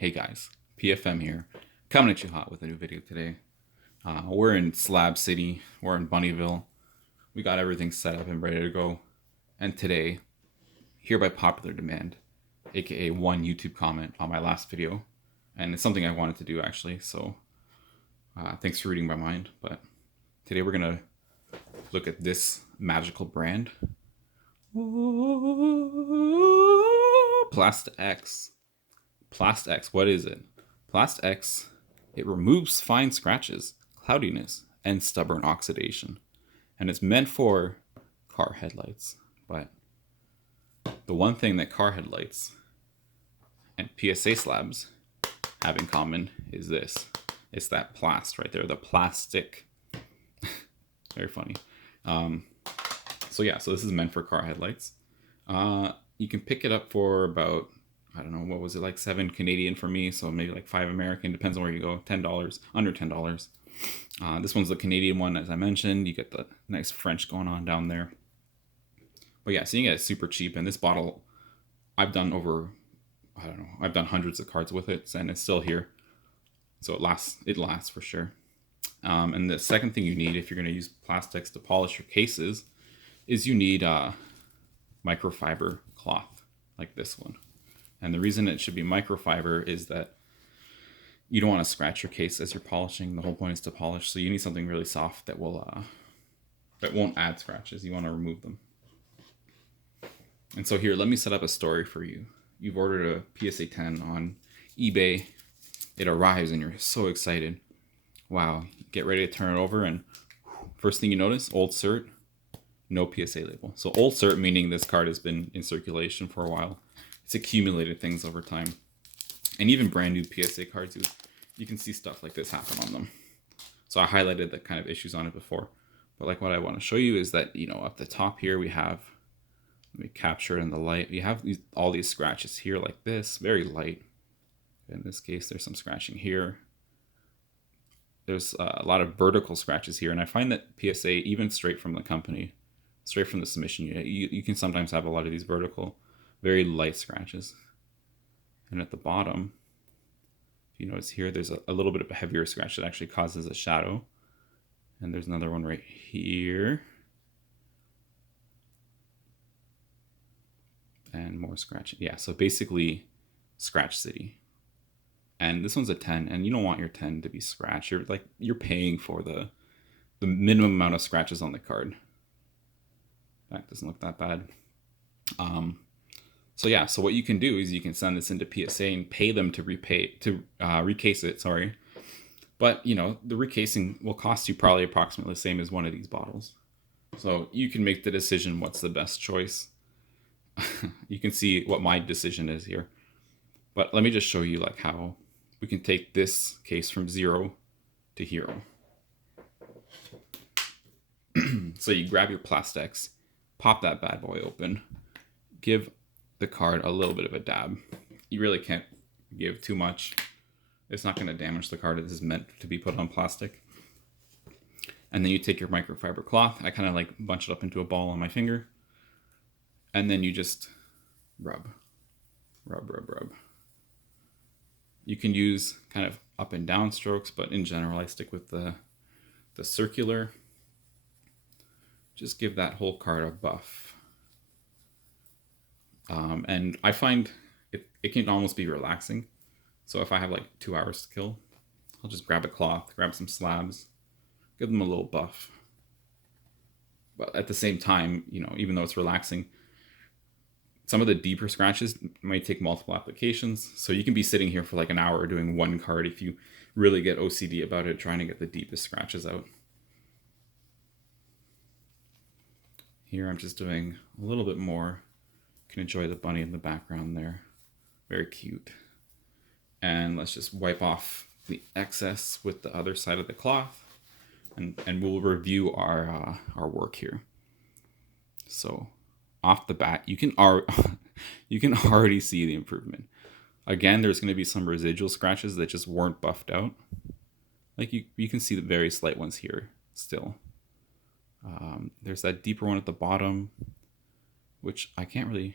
Hey guys, PFM here, coming at you hot with a new video today. We're in Slab City, we're in Bunnyville. We got everything set up and ready to go. And today, here by popular demand, aka one YouTube comment on my last video, and it's something I wanted to do actually, so thanks for reading my mind. But today we're gonna look at this magical brand, Plast-X. Plast-X, what is it? Plast-X, it removes fine scratches, cloudiness, and stubborn oxidation. And it's meant for car headlights. But the one thing that car headlights and PSA slabs have in common is this. It's that plast right there, the plastic. Very funny. So this is meant for car headlights. You can pick it up for about, I don't know, what was it, like 7 Canadian for me, so maybe like 5 American, depends on where you go, $10, under $10. This one's the Canadian one, as I mentioned. You get the nice French going on down there. But yeah, so you get it super cheap, and this bottle, I've done I've done hundreds of cards with it, and it's still here. So it lasts for sure. And the second thing you need if you're going to use Plast-X to polish your cases is you need microfiber cloth like this one. And the reason it should be microfiber is that you don't want to scratch your case as you're polishing. The whole point is to polish, so you need something really soft that won't add scratches. You want to remove them. And so here, let me set up a story for you. You've ordered a PSA 10 on eBay. It arrives and you're so excited. Wow, get ready to turn it over, and first thing you notice, old cert, no PSA label. So old cert meaning this card has been in circulation for a while. It's accumulated things over time. And even brand new PSA cards, you can see stuff like this happen on them. So I highlighted the kind of issues on it before. But like what I want to show you is that, up the top here we have, let me capture it in the light. We have all these scratches here like this, very light. In this case, there's some scratching here. There's a lot of vertical scratches here. And I find that PSA, even straight from the company, straight from the submission unit, you can sometimes have a lot of these vertical, very light scratches. And at the bottom, if you notice here, there's a little bit of a heavier scratch that actually causes a shadow. And there's another one right here. And more scratching. Yeah, so basically Scratch City. And this one's a 10, and you don't want your 10 to be scratched. You're paying for the minimum amount of scratches on the card. That doesn't look that bad. So what you can do is you can send this into PSA and pay them to recase it. Sorry, but the recasing will cost you probably approximately the same as one of these bottles. So you can make the decision what's the best choice. You can see what my decision is here. But let me just show you how we can take this case from 0 to hero. So you grab your Plast-X, pop that bad boy open, give the card a little bit of a dab. You really can't give too much. It's not going to damage the card. This is meant to be put on plastic. And then you take your microfiber cloth. I kind of bunch it up into a ball on my finger. And then you just rub. You can use kind of up and down strokes, but in general, I stick with the circular. Just give that whole card a buff. And I find it can almost be relaxing. So if I have 2 hours to kill, I'll just grab a cloth, grab some slabs, give them a little buff. But at the same time, even though it's relaxing, some of the deeper scratches might take multiple applications. So you can be sitting here for an hour doing one card if you really get OCD about it, trying to get the deepest scratches out. Here I'm just doing a little bit more. You can enjoy the bunny in the background there. Very cute. And let's just wipe off the excess with the other side of the cloth. And we'll review our work here. So off the bat, you can already see the improvement. Again, there's going to be some residual scratches that just weren't buffed out. You can see the very slight ones here still. There's that deeper one at the bottom, which I can't really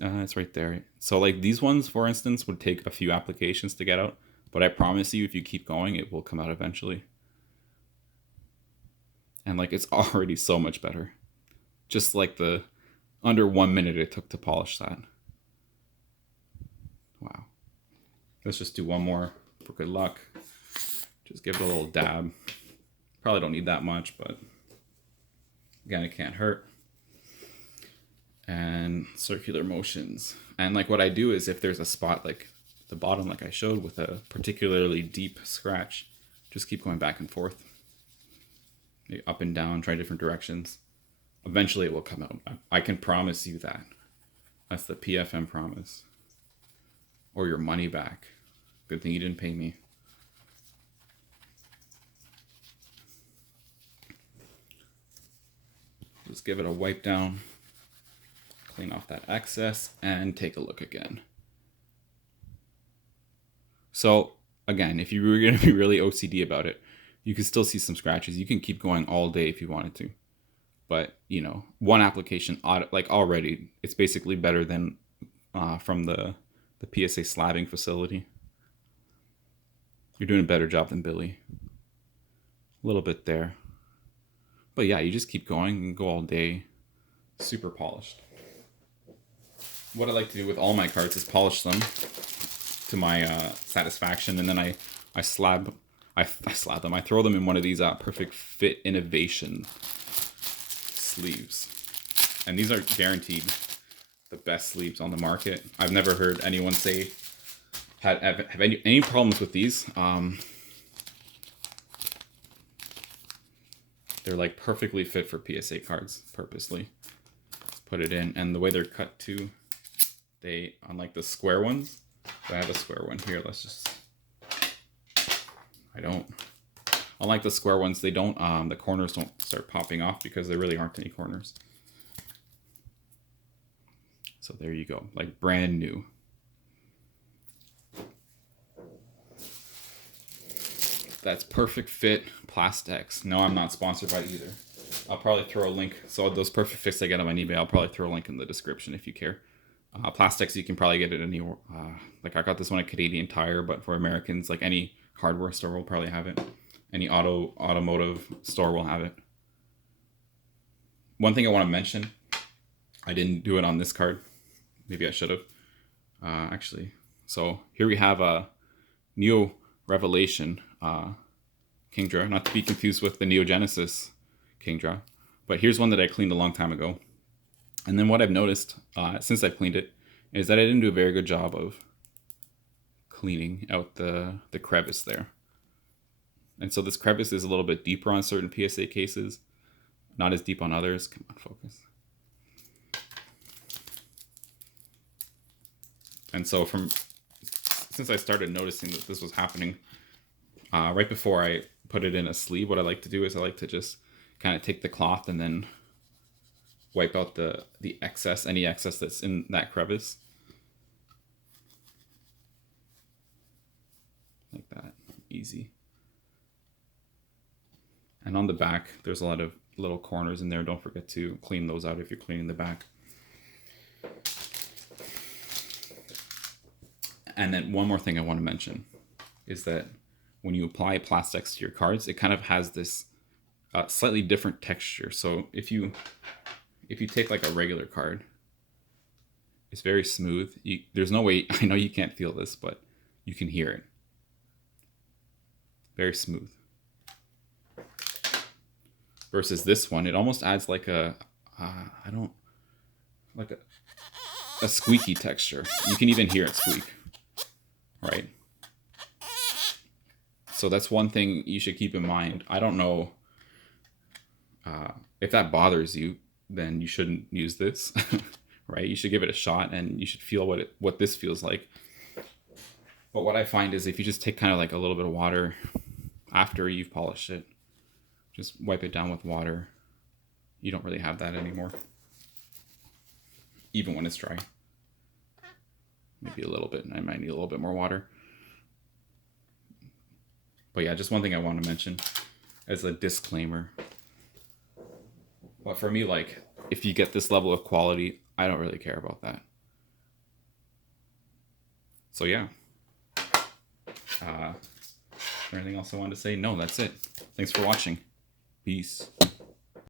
It's right there. So like these ones, for instance, would take a few applications to get out, but I promise you, if you keep going, it will come out eventually. And like it's already so much better. Just like the under 1 minute it took to polish that. Wow. Let's just do one more for good luck. Just give it a little dab. Probably don't need that much, but again, it can't hurt. And circular motions. And like what I do is if there's a spot like the bottom, like I showed, with a particularly deep scratch, just keep going back and forth. Up and down, try different directions. Eventually it will come out. I can promise you that. That's the PFM promise. Or your money back. Good thing you didn't pay me. Just give it a wipe down. Clean off that excess and take a look again. So again, if you were going to be really OCD about it, you can still see some scratches. You can keep going all day if you wanted to. But, you know, one application, like already, it's basically better than from the PSA slabbing facility. You're doing a better job than Billy. A little bit there. But yeah, you just keep going and go all day. Super polished. What I like to do with all my cards is polish them to my satisfaction, and then I slab them. I throw them in one of these Perfect Fit Innovation sleeves, and these are guaranteed the best sleeves on the market. I've never heard anyone say have any problems with these. They're like perfectly fit for PSA cards. Purposely put it in, and the way they're cut too, they, unlike the square ones. So I have a square one here. Let's just. Unlike the square ones, they don't. The corners don't start popping off because there really aren't any corners. So there you go, like brand new. That's Perfect Fit Plastex. No, I'm not sponsored by either. I'll probably throw a link. So those Perfect Fits I get on my eBay, I'll probably throw a link in the description if you care. Plastex, you can probably get it anywhere. Like I got this one at Canadian Tire, but for Americans, like any hardware store will probably have it. Any automotive store will have it. One thing I want to mention, I didn't do it on this card. Maybe I should have. Actually. So here we have a Neo Revelation Kingdra, not to be confused with the Neo Genesis Kingdra. But here's one that I cleaned a long time ago. And then what I've noticed since I've cleaned it is that I didn't do a very good job of cleaning out the crevice there. And so this crevice is a little bit deeper on certain PSA cases, not as deep on others. Come on, focus. And so since I started noticing that this was happening, right before I put it in a sleeve, what I like to do is I like to just kind of take the cloth and then wipe out the excess, any excess that's in that crevice. Like that, easy. And on the back, there's a lot of little corners in there. Don't forget to clean those out if you're cleaning the back. And then one more thing I want to mention is that when you apply Plastex to your cards, it kind of has this slightly different texture. So if you take like a regular card, it's very smooth. There's no way, I know you can't feel this, but you can hear it. Very smooth. Versus this one, it almost adds like a squeaky texture. You can even hear it squeak, right? So that's one thing you should keep in mind. I don't know if that bothers you, then you shouldn't use this, right? You should give it a shot and you should feel what this feels like. But what I find is if you just take kind of like a little bit of water after you've polished it, just wipe it down with water, you don't really have that anymore. Even when it's dry. Maybe a little bit, I might need a little bit more water. But yeah, just one thing I want to mention as a disclaimer. But for me, like, if you get this level of quality, I don't really care about that. So yeah. Is there anything else I wanted to say? No, that's it. Thanks for watching. Peace.